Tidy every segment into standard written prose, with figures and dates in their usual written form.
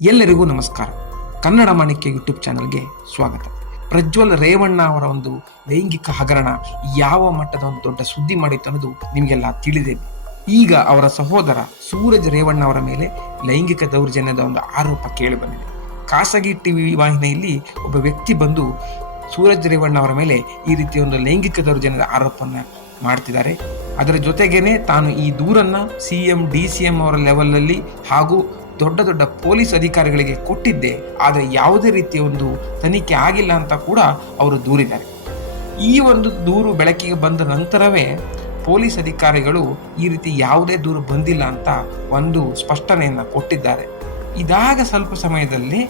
ಎಲ್ಲರಿಗೂ ನಮಸ್ಕಾರ. ಕನ್ನಡ ಮಾಣಿಕ್ಯ ಯೂಟ್ಯೂಬ್ ಚಾನಲ್ಗೆ ಸ್ವಾಗತ. ಪ್ರಜ್ವಲ್ ರೇವಣ್ಣ ಅವರ ಒಂದು ಲೈಂಗಿಕ ಹಗರಣ ಯಾವ ಮಟ್ಟದ ಒಂದು ದೊಡ್ಡ ಸುದ್ದಿ ಮಾಡಿತ್ತು ಅನ್ನೋದು ನಿಮಗೆಲ್ಲ ತಿಳಿದಿದೆ. ಈಗ ಅವರ ಸಹೋದರ ಸೂರಜ್ ರೇವಣ್ಣ ಅವರ ಮೇಲೆ ಲೈಂಗಿಕ ದೌರ್ಜನ್ಯದ ಒಂದು ಆರೋಪ ಕೇಳಿ ಬಂದಿದೆ. ಖಾಸಗಿ ಟಿವಿ ವಾಹಿನಿಯಲ್ಲಿ ಒಬ್ಬ ವ್ಯಕ್ತಿ ಬಂದು ಸೂರಜ್ ರೇವಣ್ಣ ಅವರ ಮೇಲೆ ಈ ರೀತಿಯ ಒಂದು ಲೈಂಗಿಕ ದೌರ್ಜನ್ಯದ ಆರೋಪವನ್ನು ಮಾಡ್ತಿದ್ದಾರೆ. ಅದರ ಜೊತೆಗೇನೆ ತಾನು ಈ ದೂರನ್ನು CM DCM ಅವರ ಲೆವೆಲಲ್ಲಿ ಹಾಗೂ ದೊಡ್ಡ ದೊಡ್ಡ ಪೊಲೀಸ್ ಅಧಿಕಾರಿಗಳಿಗೆ ಕೊಟ್ಟಿದ್ದೆ, ಆದರೆ ಯಾವುದೇ ರೀತಿಯ ಒಂದು ತನಿಖೆ ಆಗಿಲ್ಲ ಅಂತ ಕೂಡ ಅವರು ದೂರಿದ್ದಾರೆ. ಈ ಒಂದು ದೂರು ಬೆಳಕಿಗೆ ಬಂದ ನಂತರವೇ ಪೊಲೀಸ್ ಅಧಿಕಾರಿಗಳು ಈ ರೀತಿ ಯಾವುದೇ ದೂರು ಬಂದಿಲ್ಲ ಅಂತ ಒಂದು ಸ್ಪಷ್ಟನೆಯನ್ನು ಕೊಟ್ಟಿದ್ದಾರೆ. ಇದಾದ ಸ್ವಲ್ಪ ಸಮಯದಲ್ಲಿ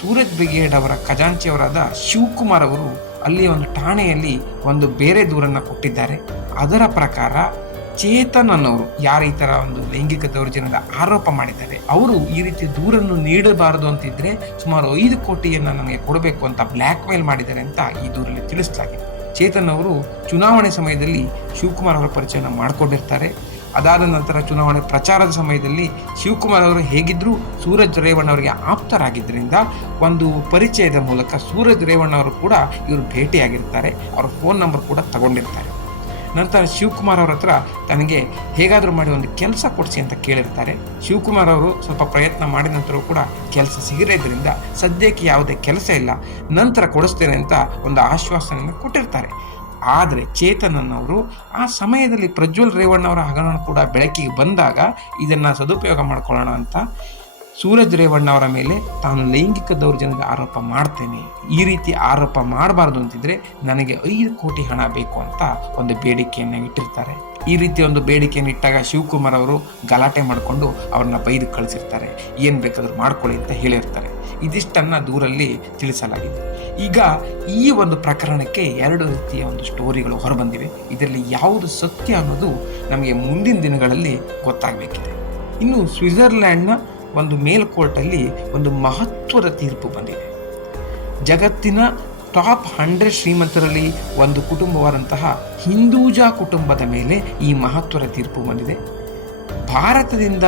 ಸೂರಜ್ ಬ್ರಿಗೇಡ್ ಅವರ ಖಜಾಂಚಿಯವರಾದ ಶಿವಕುಮಾರ್ ಅವರು ಅಲ್ಲಿ ಒಂದು ಠಾಣೆಯಲ್ಲಿ ಒಂದು ಬೇರೆ ದೂರನ್ನು ಕೊಟ್ಟಿದ್ದಾರೆ. ಅದರ ಪ್ರಕಾರ ಚೇತನ್ ಅನ್ನೋರು ಯಾರು ಈ ತರ ಒಂದು ಲೈಂಗಿಕ ದೌರ್ಜನ್ಯದ ಆರೋಪ ಮಾಡಿದ್ದಾರೆ, ಅವರು ಈ ರೀತಿ ದೂರನ್ನು ನೀಡಬಾರದು ಅಂತಿದ್ರೆ ಸುಮಾರು 5 ಕೋಟಿಯನ್ನ ನನಗೆ ಕೊಡಬೇಕು ಅಂತ ಬ್ಲ್ಯಾಕ್ ಮೇಲ್ ಮಾಡಿದ್ದಾರೆ ಅಂತ ಈ ದೂರಲ್ಲಿ ತಿಳಿಸಲಾಗಿದೆ. ಚೇತನ್ ಅವರು ಚುನಾವಣೆ ಸಮಯದಲ್ಲಿ ಶಿವಕುಮಾರ್ ಅವರ ಪರಿಚಯನ ಮಾಡಿಕೊಂಡಿರ್ತಾರೆ. ಅದಾದ ನಂತರ ಚುನಾವಣೆ ಪ್ರಚಾರದ ಸಮಯದಲ್ಲಿ ಶಿವಕುಮಾರ್ ಅವರು ಹೇಗಿದ್ರು ಸೂರಜ್ ರೇವಣ್ಣ ಅವರಿಗೆ ಆಪ್ತರಾಗಿದ್ದರಿಂದ ಒಂದು ಪರಿಚಯದ ಮೂಲಕ ಸೂರಜ್ ರೇವಣ್ಣ ಅವರು ಕೂಡ ಇವರು ಭೇಟಿಯಾಗಿರ್ತಾರೆ. ಅವರ ಫೋನ್ ನಂಬರ್ ಕೂಡ ತಗೊಂಡಿರ್ತಾರೆ. ನಂತರ ಶಿವಕುಮಾರ್ ಅವ್ರ ಹತ್ರ ತನಗೆ ಹೇಗಾದರೂ ಮಾಡಿ ಒಂದು ಕೆಲಸ ಕೊಡಿಸಿ ಅಂತ ಕೇಳಿರ್ತಾರೆ. ಶಿವಕುಮಾರ್ ಅವರು ಸ್ವಲ್ಪ ಪ್ರಯತ್ನ ಮಾಡಿದ ನಂತರ ಕೂಡ ಕೆಲಸ ಸಿಗದಿದ್ದರಿಂದ ಸದ್ಯಕ್ಕೆ ಯಾವುದೇ ಕೆಲಸ ಇಲ್ಲ, ನಂತರ ಕೊಡಿಸ್ತೇನೆ ಅಂತ ಒಂದು ಆಶ್ವಾಸನೆಯನ್ನು ಕೊಟ್ಟಿರ್ತಾರೆ. ಆದರೆ ಚೇತನ್ ಅನ್ನೋರು ಆ ಸಮಯದಲ್ಲಿ ಪ್ರಜ್ವಲ್ ರೇವಣ್ಣ ಅವರ ಹಗರಣ ಕೂಡ ಬೆಳಕಿಗೆ ಬಂದಾಗ ಇದನ್ನು ಸದುಪಯೋಗ ಮಾಡ್ಕೊಳ್ಳೋಣ ಅಂತ ಸೂರಜ್ ರೇವಣ್ಣ ಅವರ ಮೇಲೆ ತಾನು ಲೈಂಗಿಕ ದೌರ್ಜನ್ಯದ ಆರೋಪ ಮಾಡ್ತೇನೆ, ಈ ರೀತಿ ಆರೋಪ ಮಾಡಬಾರ್ದು ಅಂತಿದ್ರೆ ನನಗೆ 5 ಕೋಟಿ ಹಣ ಬೇಕು ಅಂತ ಒಂದು ಬೇಡಿಕೆಯನ್ನು ಇಟ್ಟಿರ್ತಾರೆ. ಈ ರೀತಿ ಒಂದು ಬೇಡಿಕೆಯನ್ನು ಇಟ್ಟಾಗ ಶಿವಕುಮಾರ್ ಅವರು ಗಲಾಟೆ ಮಾಡಿಕೊಂಡು ಅವ್ರನ್ನ ಬೈದು ಕಳಿಸಿರ್ತಾರೆ. ಏನು ಬೇಕಾದ್ರೂ ಮಾಡ್ಕೊಳ್ಳಿ ಅಂತ ಹೇಳಿರ್ತಾರೆ. ಇದಿಷ್ಟನ್ನ ದೂರಲ್ಲಿ ತಿಳಿಸಲಾಗಿದೆ. ಈಗ ಈ ಒಂದು ಪ್ರಕರಣಕ್ಕೆ 2 ರೀತಿಯ ಒಂದು ಸ್ಟೋರಿಗಳು ಹೊರಬಂದಿವೆ. ಇದರಲ್ಲಿ ಯಾವುದು ಸತ್ಯ ಅನ್ನೋದು ನಮಗೆ ಮುಂದಿನ ದಿನಗಳಲ್ಲಿ ಗೊತ್ತಾಗಬೇಕಿದೆ. ಇನ್ನು ಸ್ವಿಟ್ಜರ್ಲ್ಯಾಂಡ್ನ ಒಂದು ಮೇಲ್ಕೋರ್ಟಲ್ಲಿ ಒಂದು ಮಹತ್ವದ ತೀರ್ಪು ಬಂದಿದೆ. ಜಗತ್ತಿನ ಟಾಪ್ 100 ಶ್ರೀಮಂತರಲ್ಲಿ ಒಂದು ಕುಟುಂಬವಾದಂತಹ ಹಿಂದೂಜಾ ಕುಟುಂಬದ ಮೇಲೆ ಈ ಮಹತ್ವದ ತೀರ್ಪು ಬಂದಿದೆ. ಭಾರತದಿಂದ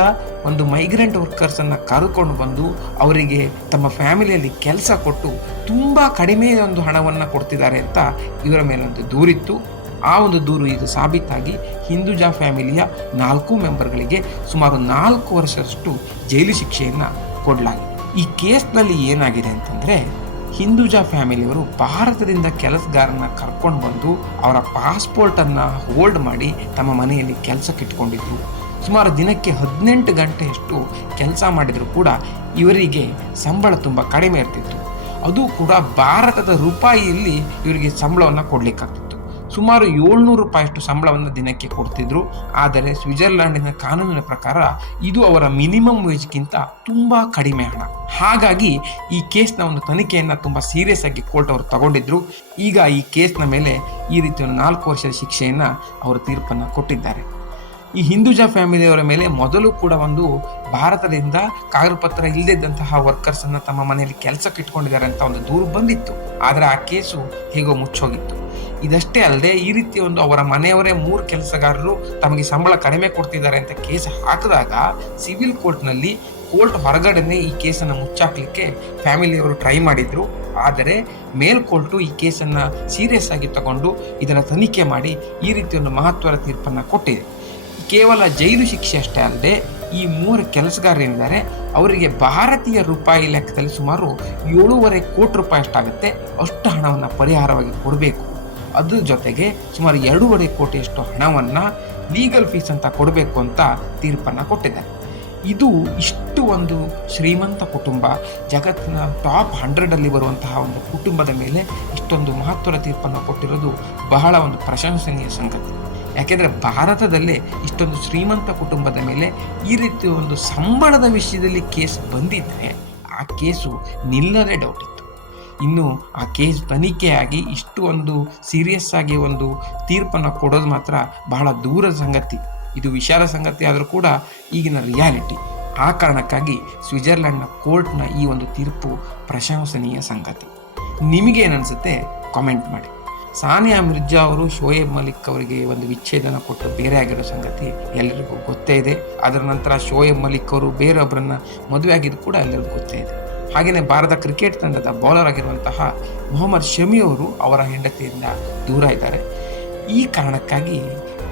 ಒಂದು ಮೈಗ್ರೆಂಟ್ ವರ್ಕರ್ಸನ್ನು ಕರೆದುಕೊಂಡು ಬಂದು ಅವರಿಗೆ ತಮ್ಮ ಫ್ಯಾಮಿಲಿಯಲ್ಲಿ ಕೆಲಸ ಕೊಟ್ಟು ತುಂಬ ಕಡಿಮೆ ಒಂದು ಹಣವನ್ನು ಕೊಡ್ತಿದ್ದಾರೆ ಅಂತ ಇವರ ಮೇಲೆ ಒಂದು ದೂರಿತ್ತು. ಆ ಒಂದು ದೂರು ಈಗ ಸಾಬೀತಾಗಿ ಹಿಂದೂಜಾ ಫ್ಯಾಮಿಲಿಯ 4 ಮೆಂಬರ್ಗಳಿಗೆ ಸುಮಾರು 4 ವರ್ಷದಷ್ಟು ಜೈಲು ಶಿಕ್ಷೆಯನ್ನು ಕೊಡಲಾಗಿದೆ. ಈ ಕೇಸ್ನಲ್ಲಿ ಏನಾಗಿದೆ ಅಂತಂದರೆ, ಹಿಂದೂಜಾ ಫ್ಯಾಮಿಲಿಯವರು ಭಾರತದಿಂದ ಕೆಲಸಗಾರನ ಕರ್ಕೊಂಡು ಬಂದು ಅವರ ಪಾಸ್ಪೋರ್ಟನ್ನು ಹೋಲ್ಡ್ ಮಾಡಿ ತಮ್ಮ ಮನೆಯಲ್ಲಿ ಕೆಲಸಕ್ಕೆ ಇಟ್ಕೊಂಡಿದ್ರು. ಸುಮಾರು ದಿನಕ್ಕೆ 18 ಗಂಟೆಯಷ್ಟು ಕೆಲಸ ಮಾಡಿದರೂ ಕೂಡ ಇವರಿಗೆ ಸಂಬಳ ತುಂಬ ಕಡಿಮೆ ಇರ್ತಿತ್ತು. ಅದು ಕೂಡ ಭಾರತದ ರೂಪಾಯಿಯಲ್ಲಿ ಇವರಿಗೆ ಸಂಬಳವನ್ನು ಕೊಡಲಿಕ್ಕಾಗ್ತಿತ್ತು. ಸುಮಾರು 700 ರೂಪಾಯಿಯಷ್ಟು ಸಂಬಳವನ್ನು ದಿನಕ್ಕೆ ಕೊಡ್ತಿದ್ರು. ಆದರೆ ಸ್ವಿಟ್ಜರ್ಲ್ಯಾಂಡಿನ ಕಾನೂನಿನ ಪ್ರಕಾರ ಇದು ಅವರ ಮಿನಿಮಮ್ ವೇಜ್ಗಿಂತ ತುಂಬ ಕಡಿಮೆ ಹಣ. ಹಾಗಾಗಿ ಈ ಕೇಸ್ನ ಒಂದು ತನಿಖೆಯನ್ನು ತುಂಬ ಸೀರಿಯಸ್ ಆಗಿ ಕೋರ್ಟ್ ಅವರು ತಗೊಂಡಿದ್ರು. ಈಗ ಈ ಕೇಸ್ನ ಮೇಲೆ ಈ ರೀತಿಯ 4 ವರ್ಷದ ಶಿಕ್ಷೆಯನ್ನು ಅವರು ತೀರ್ಪನ್ನು ಕೊಟ್ಟಿದ್ದಾರೆ. ಈ ಹಿಂದೂಜಾ ಫ್ಯಾಮಿಲಿಯವರ ಮೇಲೆ ಮೊದಲು ಕೂಡ ಒಂದು ಭಾರತದಿಂದ ಕಾಗದ ಪತ್ರ ಇಲ್ಲದಿದ್ದಂತಹ ವರ್ಕರ್ಸನ್ನು ತಮ್ಮ ಮನೆಯಲ್ಲಿ ಕೆಲಸಕ್ಕೆ ಇಟ್ಕೊಂಡಿದ್ದಾರೆ ಅಂತ ಒಂದು ದೂರು ಬಂದಿತ್ತು. ಆದರೆ ಆ ಕೇಸು ಹೇಗೋ ಮುಚ್ಚೋಗಿತ್ತು. ಇದಷ್ಟೇ ಅಲ್ಲದೆ ಈ ರೀತಿ ಒಂದು ಅವರ ಮನೆಯವರೇ 3 ಕೆಲಸಗಾರರು ತಮಗೆ ಸಂಬಳ ಕಡಿಮೆ ಕೊಡ್ತಿದ್ದಾರೆ ಅಂತ ಕೇಸ್ ಹಾಕಿದಾಗ ಸಿವಿಲ್ ಕೋರ್ಟ್ನಲ್ಲಿ ಕೋರ್ಟ್ ಹೊರಗಡೆನೆ ಈ ಕೇಸನ್ನು ಮುಚ್ಚಾಕ್ಲಿಕ್ಕೆ ಫ್ಯಾಮಿಲಿಯವರು ಟ್ರೈ ಮಾಡಿದ್ರು. ಆದರೆ ಮೇಲ್ಕೋರ್ಟು ಈ ಕೇಸನ್ನು ಸೀರಿಯಸ್ ಆಗಿ ತಗೊಂಡು ಇದನ್ನು ತನಿಖೆ ಮಾಡಿ ಈ ರೀತಿ ಒಂದು ಮಹತ್ವದ ತೀರ್ಪನ್ನು ಕೊಟ್ಟಿದೆ. ಕೇವಲ ಜೈಲು ಶಿಕ್ಷೆ ಅಷ್ಟೇ ಅಲ್ಲದೆ ಈ 3 ಕೆಲಸಗಾರರಿದ್ದಾರೆ ಅವರಿಗೆ ಭಾರತೀಯ ರೂಪಾಯಿ ಲೆಕ್ಕದಲ್ಲಿ ಸುಮಾರು 7.5 ಕೋಟಿ ರೂಪಾಯಿ ಅಷ್ಟಾಗುತ್ತೆ. ಅಷ್ಟು ಹಣವನ್ನು ಪರಿಹಾರವಾಗಿ ಕೊಡಬೇಕು. ಅದ್ರ ಜೊತೆಗೆ ಸುಮಾರು 2.5 ಕೋಟಿಯಷ್ಟು ಹಣವನ್ನು ಲೀಗಲ್ ಫೀಸ್ ಅಂತ ಕೊಡಬೇಕು ಅಂತ ತೀರ್ಪನ್ನು ಕೊಟ್ಟಿದ್ದಾರೆ. ಇದು ಇಷ್ಟು ಒಂದು ಶ್ರೀಮಂತ ಕುಟುಂಬ, ಜಗತ್ತಿನ ಟಾಪ್ 100 ಬರುವಂತಹ ಒಂದು ಕುಟುಂಬದ ಮೇಲೆ ಇಷ್ಟೊಂದು ಮಹತ್ವದ ತೀರ್ಪನ್ನು ಕೊಟ್ಟಿರೋದು ಬಹಳ ಒಂದು ಪ್ರಶಂಸನೀಯ ಸಂಗತಿ. ಯಾಕೆಂದರೆ ಭಾರತದಲ್ಲೇ ಇಷ್ಟೊಂದು ಶ್ರೀಮಂತ ಕುಟುಂಬದ ಮೇಲೆ ಈ ರೀತಿ ಒಂದು ಸಂಬಳದ ವಿಷಯದಲ್ಲಿ ಕೇಸ್ ಬಂದಿದ್ದರೆ ಆ ಕೇಸು ನಿಲ್ಲದೆ ಡೌಟ್ ಇತ್ತು. ಇನ್ನು ಆ ಕೇಸ್ ತನಿಖೆಯಾಗಿ ಇಷ್ಟು ಒಂದು ಸೀರಿಯಸ್ ಆಗಿ ಒಂದು ತೀರ್ಪನ್ನು ಕೊಡೋದು ಮಾತ್ರ ಬಹಳ ದೂರದ ಸಂಗತಿ. ಇದು ವಿಶಾಲ ಸಂಗತಿ ಆದರೂ ಕೂಡ ಈಗಿನ ರಿಯಾಲಿಟಿ. ಆ ಕಾರಣಕ್ಕಾಗಿ ಸ್ವಿಟ್ಜರ್ಲ್ಯಾಂಡ್ನ ಕೋರ್ಟ್ನ ಈ ಒಂದು ತೀರ್ಪು ಪ್ರಶಂಸನೀಯ ಸಂಗತಿ. ನಿಮಗೇನನ್ಸುತ್ತೆ ಕಾಮೆಂಟ್ ಮಾಡಿ. ಸಾನಿಯಾ ಮಿರ್ಜಾ ಅವರು ಶೋಯಬ್ ಮಲಿಕ್ ಅವರಿಗೆ ಒಂದು ವಿಚ್ಛೇದನ ಕೊಟ್ಟು ಬೇರೆ ಆಗಿರೋ ಸಂಗತಿ ಎಲ್ಲರಿಗೂ ಗೊತ್ತೇ ಇದೆ. ಅದರ ನಂತರ ಶೋಯಬ್ ಮಲಿಕ್ ಅವರು ಬೇರೊಬ್ಬರನ್ನ ಮದುವೆ ಆಗಿದ್ದು ಕೂಡ ಎಲ್ಲರಿಗೂ ಗೊತ್ತೇ ಇದೆ. ಹಾಗೆಯೇ ಭಾರತ ಕ್ರಿಕೆಟ್ ತಂಡದ ಬೌಲರ್ ಆಗಿರುವಂತಹ ಮೊಹಮ್ಮದ್ ಶಮಿ ಅವರು ಅವರ ಹೆಂಡತಿಯಿಂದ ದೂರ ಇದ್ದಾರೆ. ಈ ಕಾರಣಕ್ಕಾಗಿ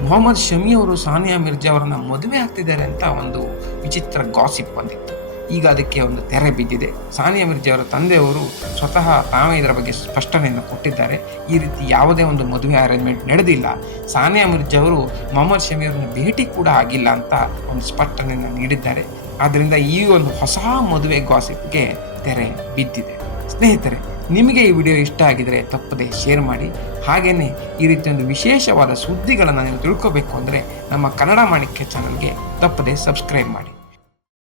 ಮೊಹಮ್ಮದ್ ಶಮಿ ಅವರು ಸಾನಿಯಾ ಮಿರ್ಜಾ ಅವರನ್ನ ಮದುವೆ ಆಗ್ತಿದ್ದಾರೆ ಅಂತ ಒಂದು ವಿಚಿತ್ರ ಗಾಸಿಪ್ ಬಂದಿತ್ತು. ಈಗ ಅದಕ್ಕೆ ಒಂದು ತೆರೆ ಬಿದ್ದಿದೆ. ಸಾನಿಯಾ ಮಿರ್ಜಾ ಅವರ ತಂದೆಯವರು ಸ್ವತಃ ತಾವೇ ಇದರ ಬಗ್ಗೆ ಸ್ಪಷ್ಟನೆಯನ್ನು ಕೊಟ್ಟಿದ್ದಾರೆ. ಈ ರೀತಿ ಯಾವುದೇ ಒಂದು ಮದುವೆ ಅರೇಂಜ್ಮೆಂಟ್ ನಡೆದಿಲ್ಲ. ಸಾನಿಯಾ ಮಿರ್ಜಾ ಅವರು ಮೊಹಮ್ಮದ್ ಶಮಿ ಅವರನ್ನ ಭೇಟಿ ಕೂಡ ಆಗಿಲ್ಲ ಅಂತ ಒಂದು ಸ್ಪಷ್ಟನೆಯನ್ನು ನೀಡಿದ್ದಾರೆ. ಆದ್ದರಿಂದ ಈ ಒಂದು ಹೊಸ ಮದುವೆ ಗಾಸಿಪ್ಗೆ ತೆರೆ ಬಿದ್ದಿದೆ. ಸ್ನೇಹಿತರೆ, ನಿಮಗೆ ಈ ವಿಡಿಯೋ ಇಷ್ಟ ಆಗಿದರೆ ತಪ್ಪದೆ ಶೇರ್ ಮಾಡಿ. ಹಾಗೆಯೇ ಈ ರೀತಿ ಒಂದು ವಿಶೇಷವಾದ ಸುದ್ದಿಗಳನ್ನು ನೀವು ತಿಳ್ಕೋಬೇಕು ಅಂದರೆ ನಮ್ಮ ಕನ್ನಡ ಮಾಣಿಕ್ಯ ಚಾನಲ್ಗೆ ತಪ್ಪದೆ ಸಬ್ಸ್ಕ್ರೈಬ್ ಮಾಡಿ.